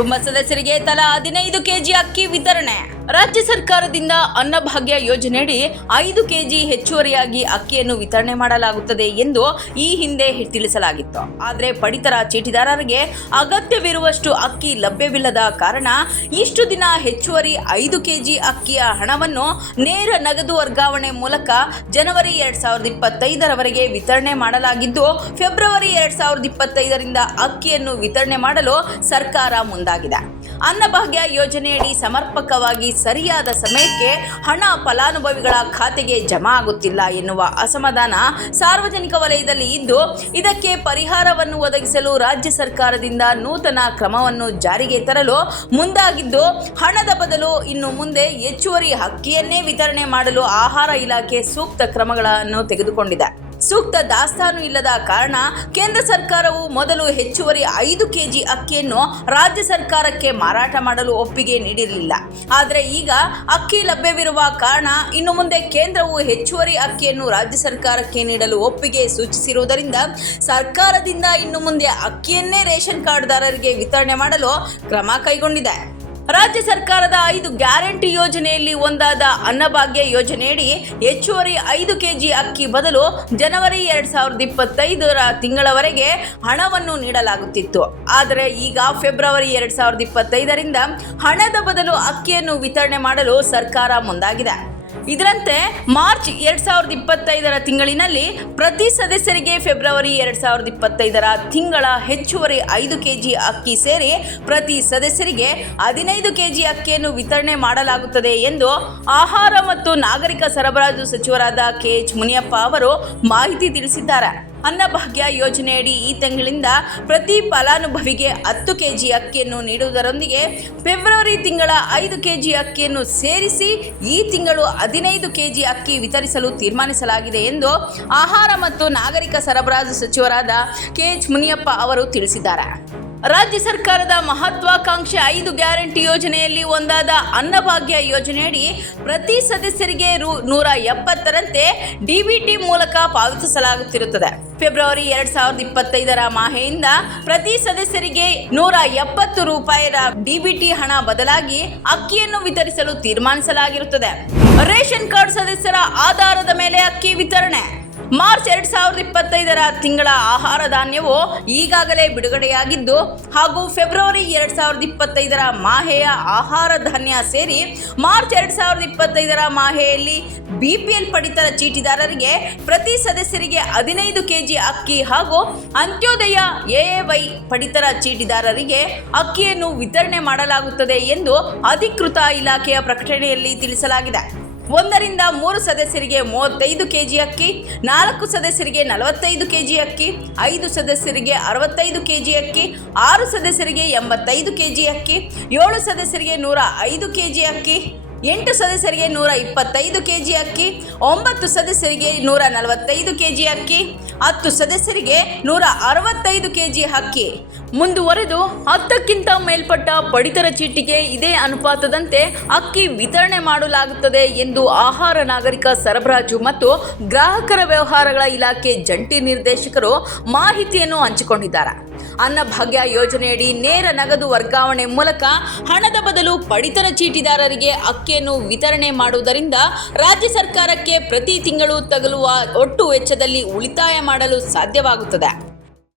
ಕುಟುಂಬ ಸದಸ್ಯರಿಗೆ ತಲಾ ಹದಿನೈದು ಕೆಜಿ ಅಕ್ಕಿ ವಿತರಣೆ. ರಾಜ್ಯ ಸರ್ಕಾರದಿಂದ ಅನ್ನಭಾಗ್ಯ ಯೋಜನೆಯಡಿ ಐದು ಕೆಜಿ ಹೆಚ್ಚುವರಿಯಾಗಿ ಅಕ್ಕಿಯನ್ನು ವಿತರಣೆ ಮಾಡಲಾಗುತ್ತದೆ ಎಂದು ಈ ಹಿಂದೆ ತಿಳಿಸಲಾಗಿತ್ತು. ಆದರೆ ಪಡಿತರ ಚೀಟಿದಾರರಿಗೆ ಅಗತ್ಯವಿರುವಷ್ಟು ಅಕ್ಕಿ ಲಭ್ಯವಿಲ್ಲದ ಕಾರಣ ಇಷ್ಟು ದಿನ ಹೆಚ್ಚುವರಿ ಐದು ಕೆಜಿ ಅಕ್ಕಿಯ ಹಣವನ್ನು ನೇರ ನಗದು ವರ್ಗಾವಣೆ ಮೂಲಕ ಜನವರಿ ಎರಡ್ ಸಾವಿರದ ಇಪ್ಪತ್ತೈದರವರೆಗೆ ವಿತರಣೆ ಮಾಡಲಾಗಿದ್ದು, ಫೆಬ್ರವರಿ ಎರಡ್ ಸಾವಿರದ ಇಪ್ಪತ್ತೈದರಿಂದ ಅಕ್ಕಿಯನ್ನು ವಿತರಣೆ ಮಾಡಲು ಸರ್ಕಾರ ಮುಂದಾಗಿದೆ. ಅನ್ನಭಾಗ್ಯ ಯೋಜನೆಯಡಿ ಸಮರ್ಪಕವಾಗಿ ಸರಿಯಾದ ಸಮಯಕ್ಕೆ ಹಣ ಫಲಾನುಭವಿಗಳ ಖಾತೆಗೆ ಜಮಾ ಆಗುತ್ತಿಲ್ಲ ಎನ್ನುವ ಅಸಮಾಧಾನ ಸಾರ್ವಜನಿಕ ವಲಯದಲ್ಲಿ ಇದ್ದು, ಇದಕ್ಕೆ ಪರಿಹಾರವನ್ನು ಒದಗಿಸಲು ರಾಜ್ಯ ಸರ್ಕಾರದಿಂದ ನೂತನ ಕ್ರಮವನ್ನು ಜಾರಿಗೆ ತರಲು ಮುಂದಾಗಿದ್ದು, ಹಣದ ಬದಲು ಇನ್ನು ಮುಂದೆ ಹೆಚ್ಚುವರಿ ಅಕ್ಕಿಯನ್ನೇ ವಿತರಣೆ ಮಾಡಲು ಆಹಾರ ಇಲಾಖೆ ಸೂಕ್ತ ಕ್ರಮಗಳನ್ನು ತೆಗೆದುಕೊಂಡಿದೆ. ಸೂಕ್ತ ದಾಸ್ತಾನು ಇಲ್ಲದ ಕಾರಣ ಕೇಂದ್ರ ಸರ್ಕಾರವು ಮೊದಲು ಹೆಚ್ಚುವರಿ ಐದು ಕೆಜಿ ಅಕ್ಕಿಯನ್ನು ರಾಜ್ಯ ಸರ್ಕಾರಕ್ಕೆ ಮಾರಾಟ ಮಾಡಲು ಒಪ್ಪಿಗೆ ನೀಡಿರಲಿಲ್ಲ. ಆದರೆ ಈಗ ಅಕ್ಕಿ ಲಭ್ಯವಿರುವ ಕಾರಣ ಇನ್ನು ಮುಂದೆ ಕೇಂದ್ರವು ಹೆಚ್ಚುವರಿ ಅಕ್ಕಿಯನ್ನು ರಾಜ್ಯ ಸರ್ಕಾರಕ್ಕೆ ನೀಡಲು ಒಪ್ಪಿಗೆ ಸೂಚಿಸಿರುವುದರಿಂದ ಸರ್ಕಾರದಿಂದ ಇನ್ನು ಮುಂದೆ ಅಕ್ಕಿಯನ್ನೇ ರೇಷನ್ ಕಾರ್ಡ್ದಾರರಿಗೆ ವಿತರಣೆ ಮಾಡಲು ಕ್ರಮ ಕೈಗೊಂಡಿದೆ. ರಾಜ್ಯ ಸರ್ಕಾರದ ಐದು ಗ್ಯಾರಂಟಿ ಯೋಜನೆಯಲ್ಲಿ ಒಂದಾದ ಅನ್ನಭಾಗ್ಯ ಯೋಜನೆಯಡಿ ಹೆಚ್ಚುವರಿ ಐದು ಕೆಜಿ ಅಕ್ಕಿ ಬದಲು ಜನವರಿ ಎರಡ್ ಸಾವಿರದ ಇಪ್ಪತ್ತೈದರ ತಿಂಗಳವರೆಗೆ ಹಣವನ್ನು ನೀಡಲಾಗುತ್ತಿತ್ತು. ಆದರೆ ಈಗ ಫೆಬ್ರವರಿ ಎರಡ್ ಸಾವಿರದ ಇಪ್ಪತ್ತೈದರಿಂದ ಹಣದ ಬದಲು ಅಕ್ಕಿಯನ್ನು ವಿತರಣೆ ಮಾಡಲು ಸರ್ಕಾರ ಮುಂದಾಗಿದೆ. ಇದರಂತೆ ಮಾರ್ಚ್ ಎರಡ್ ಸಾವಿರದ ಇಪ್ಪತ್ತೈದರ ತಿಂಗಳಿನಲ್ಲಿ ಪ್ರತಿ ಸದಸ್ಯರಿಗೆ ಫೆಬ್ರವರಿ ಎರಡ್ ಸಾವಿರದ ಇಪ್ಪತ್ತೈದರ ತಿಂಗಳ ಹೆಚ್ಚುವರಿ ಐದು ಕೆಜಿ ಅಕ್ಕಿ ಸೇರಿ ಪ್ರತಿ ಸದಸ್ಯರಿಗೆ ಹದಿನೈದು ಕೆಜಿ ಅಕ್ಕಿಯನ್ನು ವಿತರಣೆ ಮಾಡಲಾಗುತ್ತದೆ ಎಂದು ಆಹಾರ ಮತ್ತು ನಾಗರಿಕ ಸರಬರಾಜು ಸಚಿವರಾದ ಕೆ ಎಚ್ ಮುನಿಯಪ್ಪ ಅವರು ಮಾಹಿತಿ ತಿಳಿಸಿದ್ದಾರೆ. ಅನ್ನಭಾಗ್ಯ ಯೋಜನೆಯಡಿ ಈ ತಿಂಗಳಿಂದ ಪ್ರತಿ ಫಲಾನುಭವಿಗೆ ಹತ್ತು ಕೆಜಿ ಅಕ್ಕಿಯನ್ನು ನೀಡುವುದರೊಂದಿಗೆ ಫೆಬ್ರವರಿ ತಿಂಗಳ ಐದು ಕೆಜಿ ಅಕ್ಕಿಯನ್ನು ಸೇರಿಸಿ ಈ ತಿಂಗಳು ಹದಿನೈದು ಕೆಜಿ ಅಕ್ಕಿ ವಿತರಿಸಲು ತೀರ್ಮಾನಿಸಲಾಗಿದೆ ಎಂದು ಆಹಾರ ಮತ್ತು ನಾಗರಿಕ ಸರಬರಾಜು ಸಚಿವರಾದ ಕೆ ಎಚ್ ಮುನಿಯಪ್ಪ ಅವರು ತಿಳಿಸಿದ್ದಾರೆ. ರಾಜ್ಯ ಸರ್ಕಾರದ ಮಹತ್ವಾಕಾಂಕ್ಷೆ ಐದು ಗ್ಯಾರಂಟಿ ಯೋಜನೆಯಲ್ಲಿ ಒಂದಾದ ಅನ್ನಭಾಗ್ಯ ಯೋಜನೆಯಡಿ ಪ್ರತಿ ಸದಸ್ಯರಿಗೆ ರು ನೂರ ಎಪ್ಪತ್ತರಂತೆ ಡಿಬಿಟಿ ಮೂಲಕ ಪಾವತಿಸಲಾಗುತ್ತಿರುತ್ತದೆ. ಫೆಬ್ರವರಿ ಎರಡ್ ಸಾವಿರದ ಇಪ್ಪತ್ತೈದರ ಮಾಹೆಯಿಂದ ಪ್ರತಿ ಸದಸ್ಯರಿಗೆ ನೂರ ಎಪ್ಪತ್ತು ರೂಪಾಯಿಯ ಡಿಬಿಟಿ ಹಣ ಬದಲಾಗಿ ಅಕ್ಕಿಯನ್ನು ವಿತರಿಸಲು ತೀರ್ಮಾನಿಸಲಾಗಿರುತ್ತದೆ. ರೇಷನ್ ಕಾರ್ಡ್ ಸದಸ್ಯರ ಆಧಾರದ ಮೇಲೆ ಅಕ್ಕಿ ವಿತರಣೆ. ಮಾರ್ಚ್ ಎರಡ್ ಸಾವಿರದ ಇಪ್ಪತ್ತೈದರ ತಿಂಗಳ ಆಹಾರ ಧಾನ್ಯವು ಈಗಾಗಲೇ ಬಿಡುಗಡೆಯಾಗಿದ್ದು, ಹಾಗೂ ಫೆಬ್ರವರಿ ಎರಡ್ ಸಾವಿರದ ಇಪ್ಪತ್ತೈದರ ಮಾಹೆಯ ಆಹಾರ ಧಾನ್ಯ ಸೇರಿ ಮಾರ್ಚ್ ಎರಡ್ ಸಾವಿರದ ಇಪ್ಪತ್ತೈದರ ಮಾಹೆಯಲ್ಲಿ ಬಿಪಿಎಲ್ ಪಡಿತರ ಚೀಟಿದಾರರಿಗೆ ಪ್ರತಿ ಸದಸ್ಯರಿಗೆ ಹದಿನೈದು ಕೆಜಿ ಅಕ್ಕಿ ಹಾಗೂ ಅಂತ್ಯೋದಯ ಎಎವೈ ಪಡಿತರ ಚೀಟಿದಾರರಿಗೆ ಅಕ್ಕಿಯನ್ನು ವಿತರಣೆ ಮಾಡಲಾಗುತ್ತದೆ ಎಂದು ಅಧಿಕೃತ ಇಲಾಖೆಯ ಪ್ರಕಟಣೆಯಲ್ಲಿ ತಿಳಿಸಲಾಗಿದೆ. ಒಂದರಿಂದ ಮೂರು ಸದಸ್ಯರಿಗೆ ಮೂವತ್ತೈದು ಕೆಜಿ ಅಕ್ಕಿ, ನಾಲ್ಕು ಸದಸ್ಯರಿಗೆ ನಲವತ್ತೈದು ಕೆಜಿ ಅಕ್ಕಿ, ಐದು ಸದಸ್ಯರಿಗೆ ಅರವತ್ತೈದು ಕೆಜಿ ಅಕ್ಕಿ, ಆರು ಸದಸ್ಯರಿಗೆ ಎಂಬತ್ತೈದು ಕೆಜಿ ಅಕ್ಕಿ, ಏಳು ಸದಸ್ಯರಿಗೆ ನೂರ ಐದು ಕೆಜಿ ಅಕ್ಕಿ ಎಂಟು ಸದಸ್ಯರಿಗೆ ನೂರ ಇಪ್ಪತ್ತೈದು ಕೆಜಿ ಅಕ್ಕಿ, ಒಂಬತ್ತು ಸದಸ್ಯರಿಗೆ ನೂರ ನಲವತ್ತೈದು ಕೆ ಜಿ ಅಕ್ಕಿ, ಹತ್ತು ಸದಸ್ಯರಿಗೆ ನೂರ ಅರವತ್ತೈದು ಕೆ ಜಿ ಅಕ್ಕಿ. ಮುಂದುವರೆದು ಹತ್ತಕ್ಕಿಂತ ಮೇಲ್ಪಟ್ಟ ಪಡಿತರ ಚೀಟಿಗೆ ಇದೇ ಅನುಪಾತದಂತೆ ಅಕ್ಕಿ ವಿತರಣೆ ಮಾಡಲಾಗುತ್ತದೆ ಎಂದು ಆಹಾರ ನಾಗರಿಕ ಸರಬರಾಜು ಮತ್ತು ಗ್ರಾಹಕರ ವ್ಯವಹಾರಗಳ ಇಲಾಖೆ ಜಂಟಿ ನಿರ್ದೇಶಕರು ಮಾಹಿತಿಯನ್ನು ಹಂಚಿಕೊಂಡಿದ್ದಾರೆ. ಅನ್ನಭಾಗ್ಯ ಯೋಜನೆಯಡಿ ನೇರ ನಗದು ವರ್ಗಾವಣೆ ಮೂಲಕ ಹಣದ ಬದಲು ಪಡಿತರ ಚೀಟಿದಾರರಿಗೆ ಅಕ್ಕಿಯನ್ನು ವಿತರಣೆ ಮಾಡುವುದರಿಂದ ರಾಜ್ಯ ಸರ್ಕಾರಕ್ಕೆ ಪ್ರತಿ ತಿಂಗಳು ತಗಲುವ ಒಟ್ಟು ವೆಚ್ಚದಲ್ಲಿ ಉಳಿತಾಯ ಮಾಡಲು ಸಾಧ್ಯವಾಗುತ್ತದೆ.